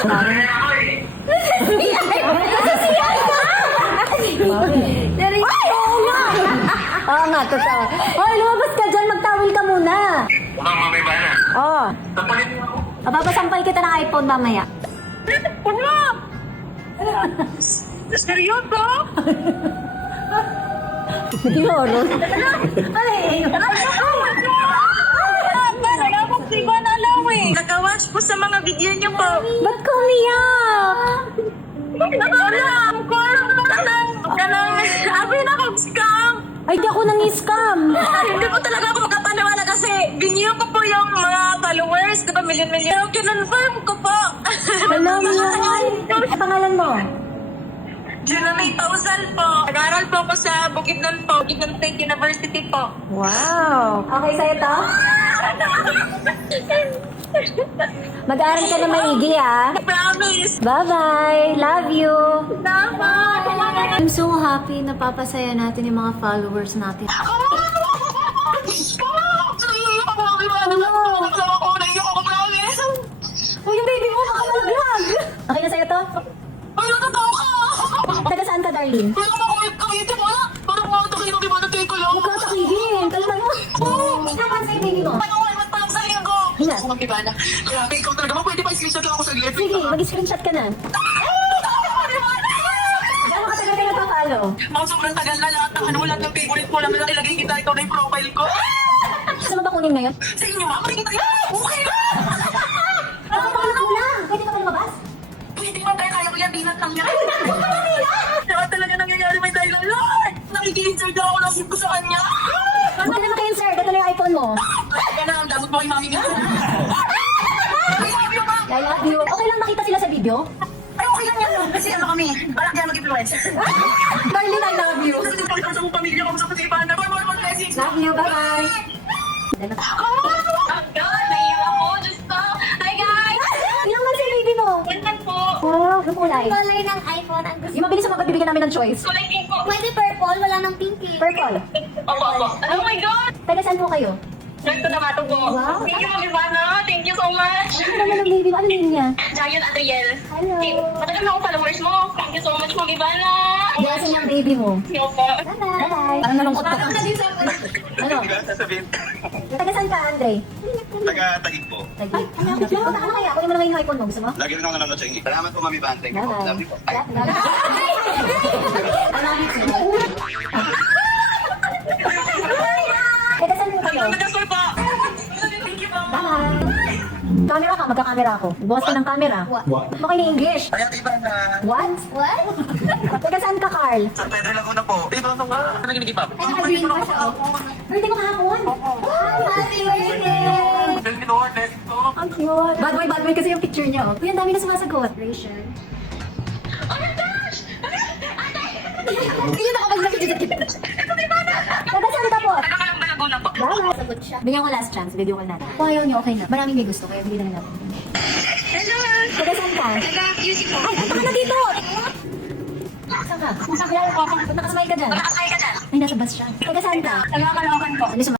Ay, oo nga! Oo nga, totoo. Hoy, lumabas ka dyan, magtawil ka muna. Mamay ba na? Oo. Tapalit mo ako. Papasampal kita ng iPhone mamaya. Wala! Seryoso? Yoro. Ay, Diba na alaw eh. Nag-watch po sa mga video niyo po. ba't ka umiyak? Alam ko. Kanang, abi na akong scam. Ay, di ako nang-scam. Hindi po talaga ako makapaniwala kasi binyo ko po yung mga followers. Diba million-million. Pero kinonfirm ko po. Alam mo yan. Ay, pangalan mo? Junamay Tausal po. Nag-aaral po ako sa Bukidnon po. Bukidnon State University po. Wow. Okay sa'yo to? Mag-aaral ka na maigi, ah. Promise. Bye-bye. Love you. Tama. I'm so happy na papasaya natin yung mga followers natin. Oh, yung baby mo, baka mag-vlog. Okay na sa'yo to? Taga saan ka, darling? Magkatakigin. Kalma mo. Saan sa'yo, baby mo? Hina. Grabe, ikaw talaga. Pwede pa i-screenshot lang ako sa live. Sige, mag-screenshot ka na. Gano'n katagal ka nagpa-follow? Mga sobrang tagal na lahat ng lahat ng favorite mo lang ilagay kita ikaw na yung profile ko. Gusto mo ba kunin ngayon? Sa inyo, ma, makikita yun. Okay na. Pakapalak mo na. Pwede ka ba lumabas? Pwede man tayo kaya ko yan, binat lang yan. Lahat talaga nangyayari may dahilan. Lord! Nakiki-insert ako ng ko sa kanya. Huwag ka na maki-insert. Ito na yung iPhone mo. Kaya na, ang damot mo kay mami nga. I love you. Okay lang makita sila sa video? Ay, okay lang yan. Kasi ano kami, parang kaya mag-influence. Darling, I love you. Kasi pagkakasama sa mong pamilya ko sa pag-ibana. More blessings. Love you. Bye-bye. Oh, God, naiyak ako. Diyos ko. Hi, guys. Ilang months yung baby mo? Welcome po. Wow, yung kulay. Color ng iPhone ang gusto. Yung mabilis ang magbibigyan namin ng choice. Kulay pink po. Pwede purple, wala nang pink eh. Purple. Opo, opo. Oh my God. Taga saan po kayo? Gusto na mato po. Wow. Thank you, Mami Ivana. Thank you so much. Ano naman ang baby mo? Ano name niya? Giant Adriel. Hello. Matagal na akong followers mo. Thank you so much, Mami Ivana. Yes, yung baby mo. Yo po. Bye-bye. Parang nalungkot ka. Ano? Sasabihin. Taga saan ka, Andre? Taga-tagig po. Ay, ano kaya? Kunin mo na ngayon yung iPhone mo. Gusto mo? Lagi rin ako nanonood sa inyo. Salamat po, Mami Van. Thank you po. Bye-bye. Love you po. Ay. I love you too. Taga saan po kayo? Nag-score po. Thank you po. Bye. Camera ka, magka-camera ako. Bukas ka ng camera. Bakit ni English? Kaya iba na. What? What? Taga saan ka, Carl? Sa Pedro Laguna po. Iba na nga. Ano naging pa? Naka-green pa siya. Birthday mo kahapon. Happy birthday! Tell me the word. Let's go. Ang cute. Bad boy kasi yung picture niya. Oh. Uy, ang dami na sumasagot. Ration. Oh my gosh! Hindi na kapag Taga saan ka po? Taga-Kalamba Laguna po. Bye. Sagot siya. Bigyan ko last chance. Video call natin. Kung ayaw niyo, okay na. Maraming may gusto, kaya hindi na natin. Hello! Taga saan ka? Taga-music po. Ay, punta ka na dito! Saan ka? Nakasakay ka dyan. Nakasakay ka dyan. Ay, nasa bus siya. Taga saan ka? Taga-Kaloocan po. Ano